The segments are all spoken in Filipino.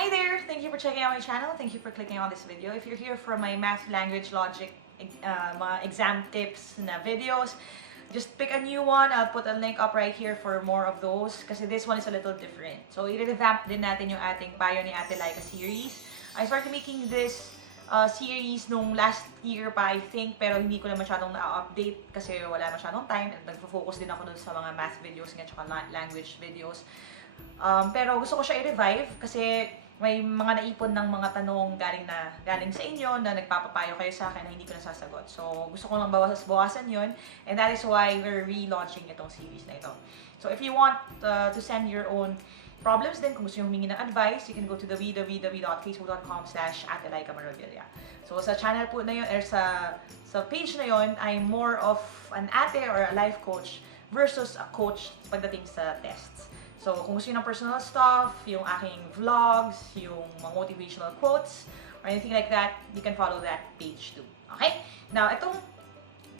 Hi there! Thank you for checking out my channel. Thank you for clicking on this video. If you're here for my math, language, logic, mga exam tips na videos, just pick a new one. I'll put a link up right here for more of those kasi this one is a little different. So, i-revamp din natin yung ating Payo ni Ate Laika series. I started making this series nung last year pa, I think, pero hindi ko na masyadong na-update kasi wala masyadong time at nagfo-focus din ako dun sa mga math videos at saka language videos. Pero gusto ko siya i-revive kasi may mga naipon ng mga tanong galing sa inyo na nagpapapayo kayo sa akin na hindi ko nasasagot. So, gusto ko lang bawasan yun. And that is why we're relaunching itong series na ito. So, if you want to send your own problems din, kung gusto nyo humingi ng advice, you can go to www.facebook.com/atelaicamaragilla. So, sa channel po na yun, or sa page na yun, I'm more of an ate or a life coach versus a coach pagdating sa tests. So, kung gusto nyo ng personal stuff, yung aking vlogs, yung mga motivational quotes, or anything like that, you can follow that page too. Okay? Now, itong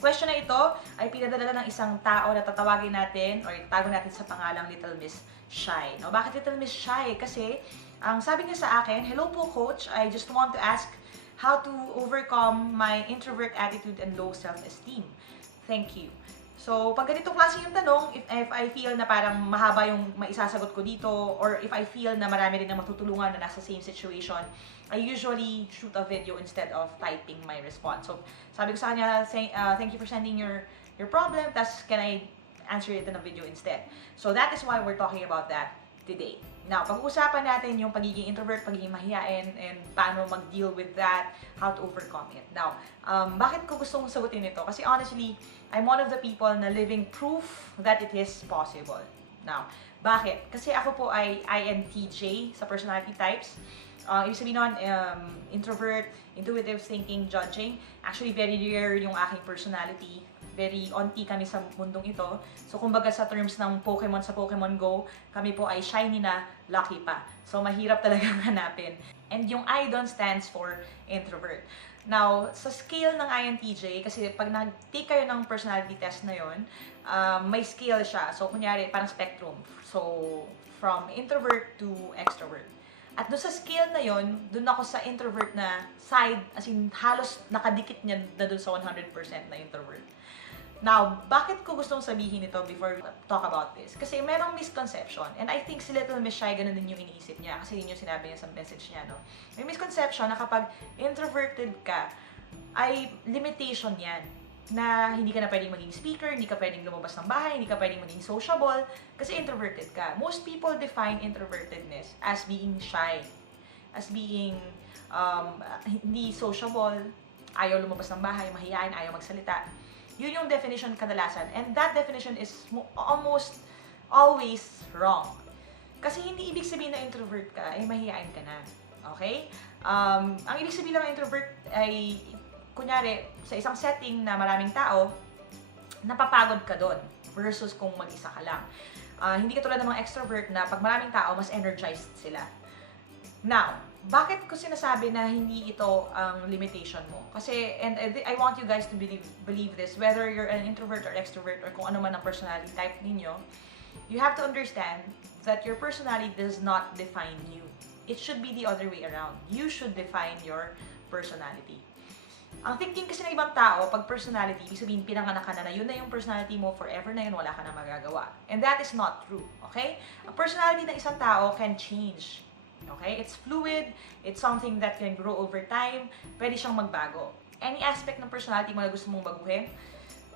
question na ito ay pinadala ng isang tao na tatawagin natin or itago natin sa pangalang Little Miss Shy. Now, bakit Little Miss Shy? Kasi, ang sabi niya sa akin, "Hello po, Coach. I just want to ask how to overcome my introvert attitude and low self-esteem. Thank you." So, pag ganitong klase yung tanong, if I feel na parang mahaba yung maisasagot ko dito, or if I feel na marami rin na matutulungan na nasa same situation, I usually shoot a video instead of typing my response. So, sabi ko sa kanya, thank you for sending your problem, tas can I answer it in a video instead? So, that is why we're talking about that today. Now, pag-uusapan natin yung pagiging introvert, pagiging mahiyain, and paano mag-deal with that, how to overcome it. Now, bakit ko gustong sagutin ito? Kasi honestly, I'm one of the people na living proof that it is possible. Now, bakit? Kasi ako po ay INTJ sa personality types. Ibig sabihin nun, introvert, intuitive thinking, judging. Actually, very rare yung aking personality. Very onti kami sa mundong ito. So, kumbaga sa terms ng Pokemon sa Pokemon Go, kami po ay shiny na, lucky pa. So, mahirap talagang hanapin. And yung I doon stands for introvert. Now, sa scale ng INTJ, kasi pag nag-take kayo ng personality test na yon, may scale siya. So, kunyari, parang spectrum. So, from introvert to extrovert. At doon sa scale na yon, doon ako sa introvert na side, as in halos nakadikit niya na doon sa 100% na introvert. Now, bakit ko gustong sabihin ito before we talk about this? Kasi merong misconception, and I think si Little Miss Shy, ganun din yung iniisip niya, kasi yun yung sinabi niya sa message niya, no? May misconception na kapag introverted ka, ay limitation yan. Na hindi ka na pwedeng maging speaker, hindi ka pwedeng lumabas ng bahay, hindi ka pwedeng maging sociable, kasi introverted ka. Most people define introvertedness as being shy, as being hindi sociable, ayaw lumabas ng bahay, mahihain, ayaw magsalita. Yun yung definition kadalasan. And that definition is almost always wrong. Kasi hindi ibig sabihin na introvert ka, ay mahihain ka na. Okay? Ang ibig sabihin ng introvert ay, kunyari, sa isang setting na maraming tao, napapagod ka doon versus kung mag-isa ka lang. Hindi ka tulad ng mga extrovert na pag maraming tao, mas energized sila. Now, bakit ko sinasabi na hindi ito ang limitation mo? Kasi, and I want you guys to believe this, whether you're an introvert or extrovert or kung ano man ang personality type ninyo, you have to understand that your personality does not define you. It should be the other way around. You should define your personality. Ang thinking kasi ng ibang tao, pag personality, ibig sabihin pinanganak ka na yun na yung personality mo, forever na yun, wala ka na magagawa. And that is not true, okay? Ang personality ng isang tao can change. Okay? It's fluid, it's something that can grow over time, pwede siyang magbago. Any aspect ng personality mo na gusto mong baguhin,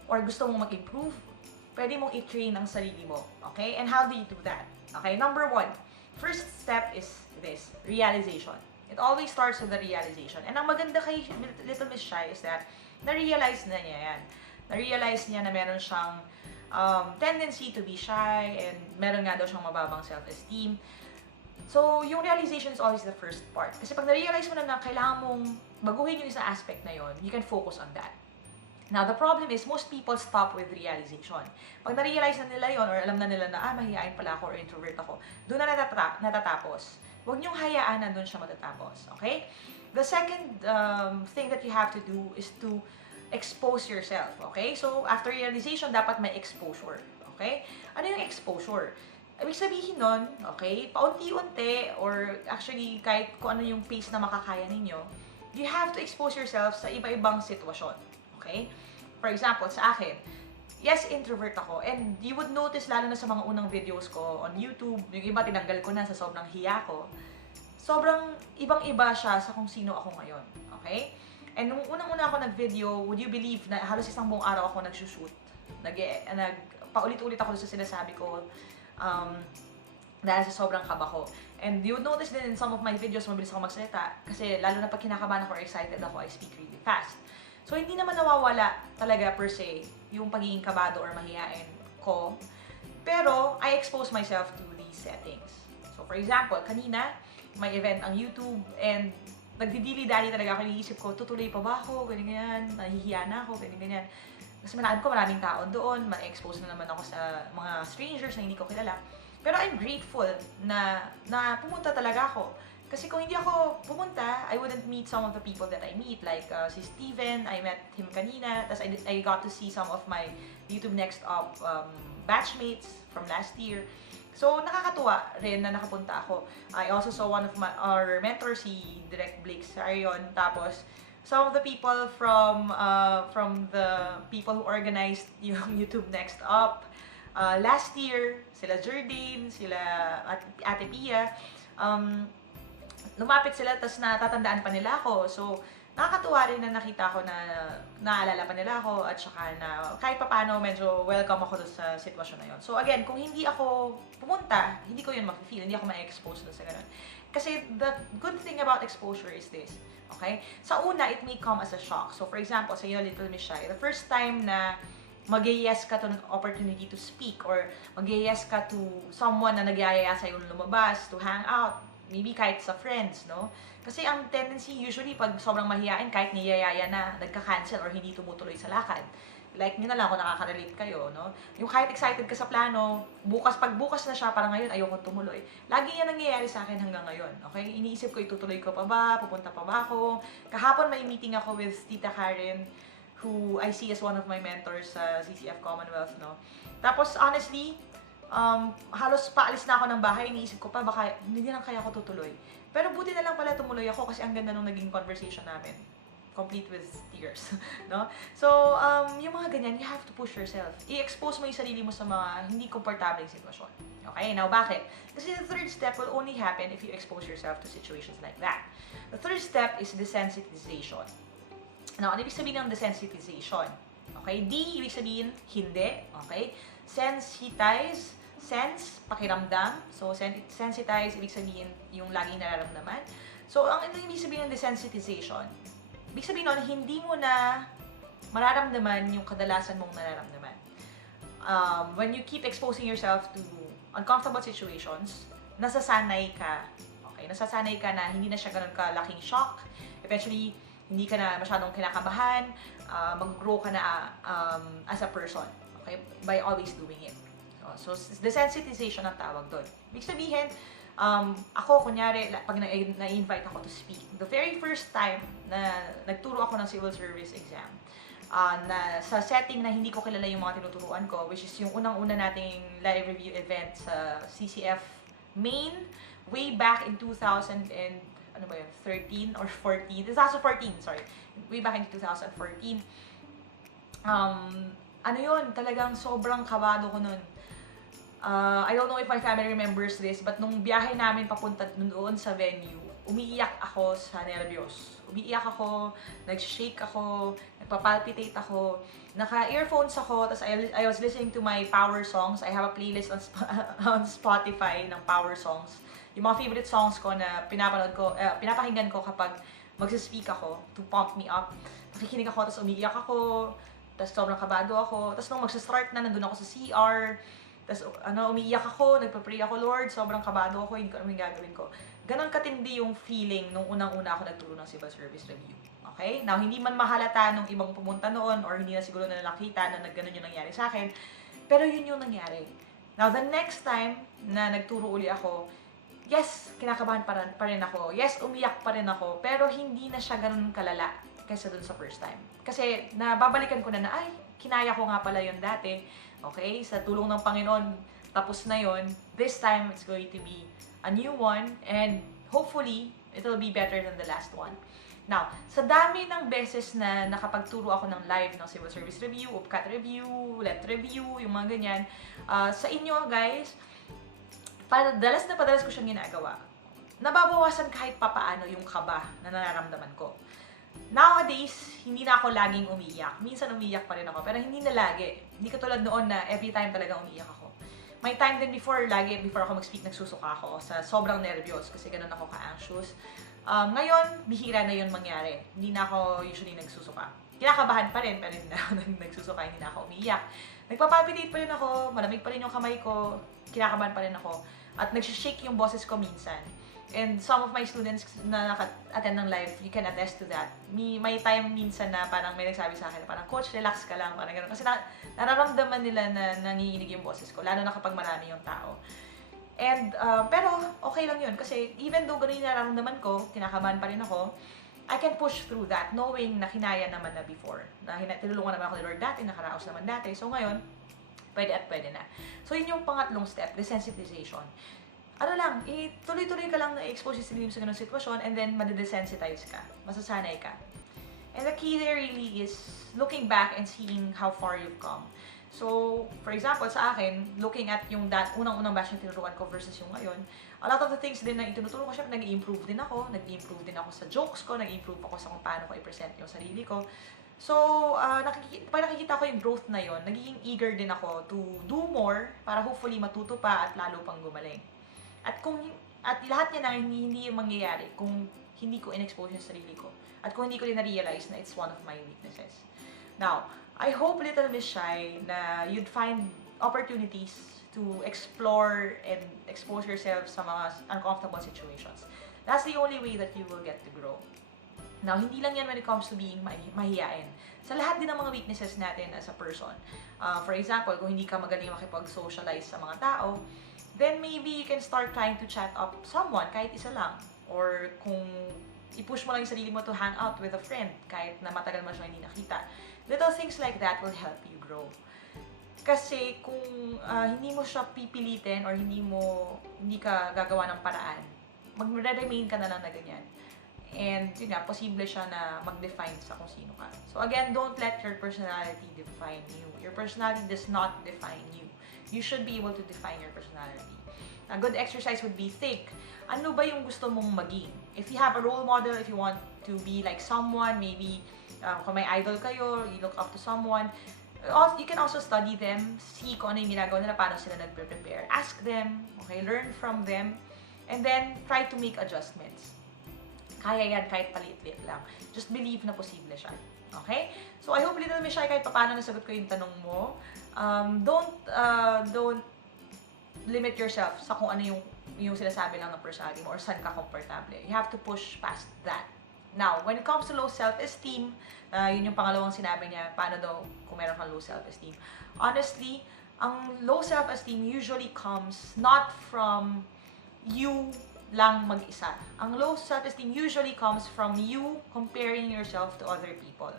or gusto mong mag-improve, pwede mong i-train ang sarili mo. Okay? And how do you do that? Okay? Number one, first step is this, realization. It always starts with the realization. And ang maganda kay Little Miss Shy is that, na-realize na niya yan. Na-realize niya na meron siyang tendency to be shy, and meron nga daw siyang mababang self-esteem. So, yung realization is always the first part. Kasi pag na-realize mo na kailangan mong baguhin yung isang aspect na yon, you can focus on that. Now, the problem is, most people stop with realization. Pag na-realize na nila yon or alam na nila na, mahihain pala ako or introvert ako, doon na natatapos. Huwag niyong hayaan na doon siya matatapos. Okay? The second thing that you have to do is to expose yourself. Okay? So, after realization, dapat may exposure. Okay? Ano yung exposure? Ibig sabihin nun, okay, paunti-unti, or actually kahit kung ano yung pace na makakaya ninyo, you have to expose yourself sa iba-ibang sitwasyon. Okay? For example, sa akin, yes, introvert ako. And you would notice, lalo na sa mga unang videos ko on YouTube, yung iba tinanggal ko na sa sobrang hiya ko. Sobrang ibang-iba siya sa kung sino ako ngayon. Okay? And nung unang-una ako nag-video, would you believe na halos isang buong araw ako nag-shoot. Paulit-ulit ako sa sinasabi ko dahil sa sobrang kaba ko. And you would notice din in some of my videos, mabilis ako magsalita. Kasi lalo na pag kinakabahan ako or excited ako, I speak really fast. So, hindi naman nawawala talaga per se yung pagiging kabado or mahihain ko. Pero, I expose myself to these settings. So, for example, kanina, may event ang YouTube and nagdidili-dali talaga ako. Iniisip ko, tutuloy pa ba ako? Ganyan, nahihiya na ako, ganyan. Kasi maraming tao doon, ma-expose na naman ako sa mga strangers na hindi ko kilala. Pero I'm grateful na pumunta talaga ako. Kasi kung hindi ako pumunta, I wouldn't meet some of the people that I meet. Like si Steven, I met him kanina. Tapos I got to see some of my YouTube Next Up batchmates from last year. So, nakakatuwa rin na nakapunta ako. I also saw one of our mentors, si Direct Blake Sarion. Tapos, some of the people from the people who organized yung YouTube Next Up. Last year, sila Jerdine, sila Ate Pia, lumapit sila, tas natatandaan pa nila ako. So, nakakatuwa rin na nakita ko na naalala pa nila ako at saka na kahit papaano medyo welcome ako doon sa sitwasyon na yon. So, again, kung hindi ako pumunta, hindi ko yun ma-feel, hindi ako ma-expose doon sa ganun. Kasi the good thing about exposure is this, okay? Sa una, it may come as a shock. So, for example, sa iyo, Little Miss Shai, the first time na mag-yes ka to ng opportunity to speak or mag-yes ka to someone na nagyayaya sa'yo lumabas, to hang out, maybe kahit sa friends, no? Kasi ang tendency usually pag sobrang mahihain, kahit niyayaya na, nagka-cancel or hindi tumutuloy sa lakad. Like, nyo na lang kung nakaka-relate kayo, no? Yung kahit excited ka sa plano, pag bukas na siya, parang ngayon, ayoko tumuloy. Lagi yan nangyayari sa akin hanggang ngayon, okay? Iniisip ko, itutuloy ko pa ba? Pupunta pa ba ako? Kahapon may meeting ako with Tita Karen, who I see as one of my mentors sa CCF Commonwealth, no? Tapos, honestly, halos paalis na ako ng bahay, iniisip ko pa, baka hindi lang kaya ako tutuloy. Pero buti na lang pala tumuloy ako kasi ang ganda nung naging conversation namin. Complete with tears, no? So, yung mga ganyan, you have to push yourself. I-expose mo yung sarili mo sa mga hindi komportableng sitwasyon. Okay, now bakit? Kasi the third step will only happen if you expose yourself to situations like that. The third step is desensitization. Now, ano ibig sabihin ng desensitization? Okay, D, ibig sabihin, hindi. Okay? Sensitize, sense, pakiramdam. So, sensitize, ibig sabihin, yung laging nararamdaman. So, ang ibig sabihin ng desensitization, ibig sabihin nun, hindi mo na mararamdaman yung kadalasan mong nararamdaman. When you keep exposing yourself to uncomfortable situations, nasasanay ka. Okay? Nasasanay ka na hindi na siya ganun kalaking shock. Eventually, hindi ka na masyadong kinakabahan, mag-grow ka na as a person, okay? By always doing it. So desensitization ang tawag doon. Ibig sabihin, ako, kunyari, pag na-invite ako to speak, the very first time na nagturo ako ng civil service exam, na sa setting na hindi ko kilala yung mga tinuturuan ko, which is yung unang-una nating live review event sa CCF Main, way back in 2000 and ano ba yun, 13 or 14, 2014, sorry, way back in 2014, ano yun, talagang sobrang kabado ko nun. I don't know if my family remembers this, but nung biyahe namin papunta doon sa venue, umiiyak ako sa nervyos. Umiiyak ako, nag-shake ako, nagpapalpitate ako, naka-earphones ako, tapos I was listening to my power songs. I have a playlist on Spotify ng power songs. Yung mga favorite songs ko na pinapakinggan ko kapag magsispeak ako to pump me up. Nakikinig ako, tapos umiiyak ako, tapos sobrang kabado ako. Tapos nung magsistart na, nandun ako sa CR, tapos umiiyak ako, nagpa-pray ako, Lord, sobrang kabado ako, hindi ko alam yung gagawin ko. Ganon katindi yung feeling nung unang-una ako nagturo ng civil service review. Okay? Now, hindi man mahalata nung ibang pumunta noon or hindi na siguro na nakita na gano'n yung nangyari sa akin, pero yun yung nangyari. Now, the next time na nagturo uli ako, yes, kinakabahan pa rin ako. Yes, umiyak pa rin ako. Pero hindi na siya ganun kalala kaysa dun sa first time. Kasi nababalikan ko na ay, kinaya ko nga pala yun dati. Okay? Sa tulong ng Panginoon, tapos na yon. This time, it's going to be a new one, and hopefully, it'll be better than the last one. Now, sa dami ng beses na nakapagturo ako ng live ng Civil Service Review, UPCAT Review, LET Review, yung mga ganyan, sa inyo guys, padalas ko siyang ginagawa. Nababawasan kahit papaano yung kaba na nararamdaman ko. Nowadays, hindi na ako laging umiiyak. Minsan umiiyak pa rin ako, pero hindi na lagi. Hindi katulad noon na every time talaga umiiyak ako. May time din before ako mag-speak, nagsusuka ako sa sobrang nervyos kasi ganun ako ka-anxious. Ngayon, bihira na yun mangyari. Hindi na ako usually nagsusuka. Kinakabahan pa rin, pero hindi na ako nagsusuka, hindi na ako umiiyak. Nagpapalpitate pa rin ako, malamig pa rin yung kamay ko, kinakabahan pa rin ako. At nagsishake yung boses ko minsan. And some of my students na naka-attend ng live, you can attest to that. May time minsan na parang may nagsabi sa akin na parang, Coach, relax ka lang, parang gano'n. Kasi nararamdaman nila na nanginginig yung boses ko, lalo na kapag marami yung tao. And, pero okay lang yun kasi even though ganun yung nararamdaman ko, kinakabahan pa rin ako, I can push through that knowing na kinaya naman na before. Na tinulungan naman ako ni Lord dati, nakaraos naman dati. So ngayon, pwede at pwede na. So yun yung pangatlong step, desensitization. Ano lang, tuloy-tuloy ka lang na expose yung sarili mo sa ganung sitwasyon and then madedesensitize ka, masasanay ka. And the key there really is looking back and seeing how far you've come. So, for example, sa akin, looking at yung unang-unang batch na tinuruan ko versus yung ngayon, a lot of the things din na itinuturo ko, syempre nag-i-improve din ako sa jokes ko, nag-i-improve ako sa kung paano ko i-present yung sarili ko. So, pag nakikita ko yung growth na yon, nagiging eager din ako to do more para hopefully matuto pa at lalo pang gumaling. At lahat yan ang hindi yung mangyayari kung hindi ko in-expose yung sarili ko. At kung hindi ko din na-realize na it's one of my weaknesses. Now, I hope, Little Miss Shy, na you'd find opportunities to explore and expose yourself sa mga uncomfortable situations. That's the only way that you will get to grow. Now, hindi lang yan when it comes to being mahiyain. Sa lahat din ng mga weaknesses natin as a person. For example, kung hindi ka magaling makipag-socialize sa mga tao, then maybe you can start trying to chat up someone, kahit isa lang. Or kung i-push mo lang yung sarili mo to hang out with a friend, kahit na matagal mo siya hindi nakita. Little things like that will help you grow. Kasi kung hindi mo siya pipilitin or hindi ka gagawa ng paraan, mag-remain ka na lang na ganyan. And yun nga, posible siya na mag-define sa kung sino ka. So again, don't let your personality define you. Your personality does not define you. You should be able to define your personality. A good exercise would be think, ano ba yung gusto mong maging? If you have a role model, if you want to be like someone, maybe kung may idol kayo, you look up to someone, you can also study them, see kung ano yung ginagawa nila, paano sila nag-prepare. Ask them, okay, learn from them, and then try to make adjustments. Kaya yan kahit palit-lit lang. Just believe na posible siya. Okay? So I hope, Little Miss Shy, kahit paano nasagot ko yung tanong mo. Don't limit yourself sa kung ano yung sinasabi lang ng personality mo or saan ka komportable. You have to push past that. Now, when it comes to low self-esteem, yun yung pangalawang sinabi niya, paano daw kung meron kang low self-esteem. Honestly, ang low self-esteem usually comes not from you lang mag-isa. Ang low self-esteem usually comes from you comparing yourself to other people.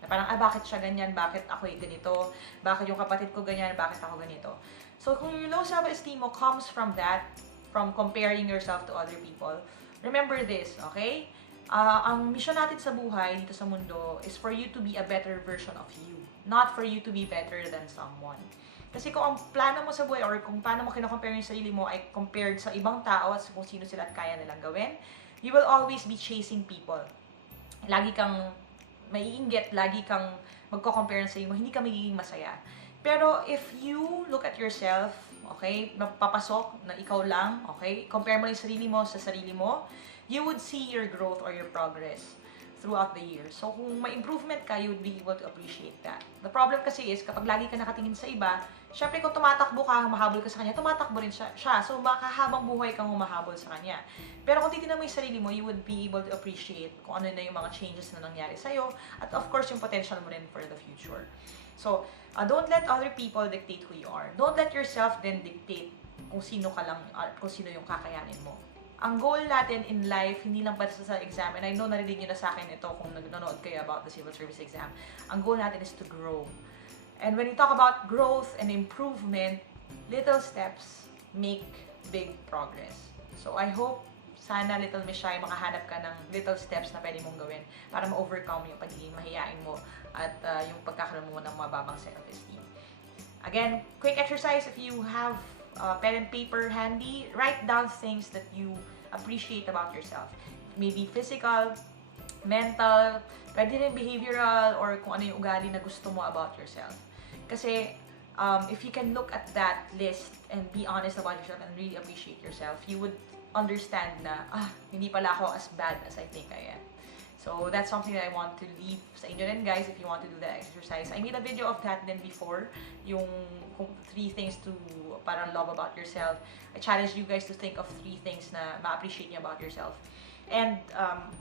Na parang, bakit siya ganyan? Bakit ako ganito? Bakit yung kapatid ko ganyan? Bakit ako ganito? So, kung yung low self-esteem mo comes from that, from comparing yourself to other people, remember this, okay? Ang mission natin sa buhay, dito sa mundo, is for you to be a better version of you. Not for you to be better than someone. Kasi kung ang plano mo sa buhay or kung paano mo kino-compare yung sarili mo ay compared sa ibang tao at kung sino sila at kaya nilang gawin, you will always be chasing people. Lagi kang maiinggit, lagi kang magko-compare ng sarili mo, hindi ka magiging masaya. Pero if you look at yourself, okay, mapapasok na ikaw lang, okay, compare mo yung sarili mo sa sarili mo, you would see your growth or your progress throughout the years. So, kung may improvement ka, you would be able to appreciate that. The problem kasi is, kapag lagi ka nakatingin sa iba, syempre kung tumatakbo ka, humahabol ka sa kanya, tumatakbo rin siya. So, makahabang buhay kang humahabol sa kanya. Pero kung titignan mo yung sarili mo, you would be able to appreciate kung ano na yung mga changes na nangyari sa'yo, at of course, yung potential mo rin for the future. So, don't let other people dictate who you are. Don't let yourself then dictate kung sino ka lang, kung sino yung kakayanin mo. Ang goal natin in life, hindi lang basta sa exam, and I know narinig nyo na sa akin ito kung nanonood kayo about the civil service exam, ang goal natin is to grow. And when you talk about growth and improvement, little steps make big progress. So I hope sana Little Miss Shy makahanap ka ng little steps na pwede mong gawin para ma-overcome yung pagiging mahiyain mo at yung pagkakaroon mo ng mababang self-esteem. Again, quick exercise. If you have pen and paper handy, write down things that you appreciate about yourself. Maybe physical, mental, pwede rin behavioral, or kung ano yung ugali na gusto mo about yourself. Kasi if you can look at that list and be honest about yourself and really appreciate yourself, you would understand na, hindi pala ako as bad as I think I am. So that's something that I want to leave sa inyo din, guys, if you want to do that exercise. I made a video of that then before, yung 3 things to parang love about yourself. I challenge you guys to think of 3 things na ma-appreciate niyo about yourself. And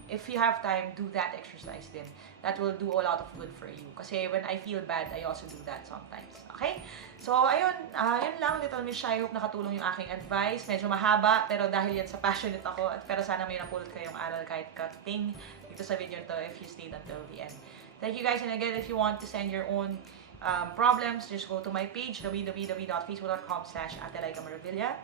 if you have time, do that exercise din. That will do a lot of good for you. Kasi when I feel bad, I also do that sometimes. Okay? So, ayun. Yun lang, Little Miss Shy. Hope nakatulong yung aking advice. Medyo mahaba, pero dahil yan sa passionate ako. Pero sana may napulot kayong aral kahit kating dito sa video to if you stayed until the end. Thank you guys. And again, if you want to send your own problems, just go to my page, www.facebook.com/AteLaikaMaravilla.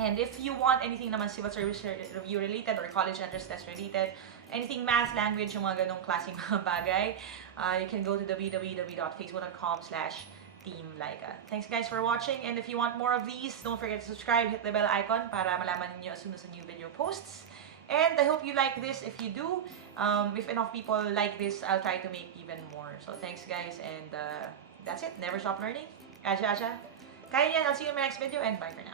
And if you want anything naman civil service review related or college entrance test related, anything math, language, yung mga ganong klaseng mga bagay, you can go to www.facebook.com/teamlaika. Thanks guys for watching, and if you want more of these, don't forget to subscribe, hit the bell icon para malaman niyo as soon as a new video posts. And I hope you like this. If you do, if enough people like this, I'll try to make even more. So thanks guys, and that's it. Never stop learning. Aja. Kaya yan. I'll see you in my next video, and bye for now.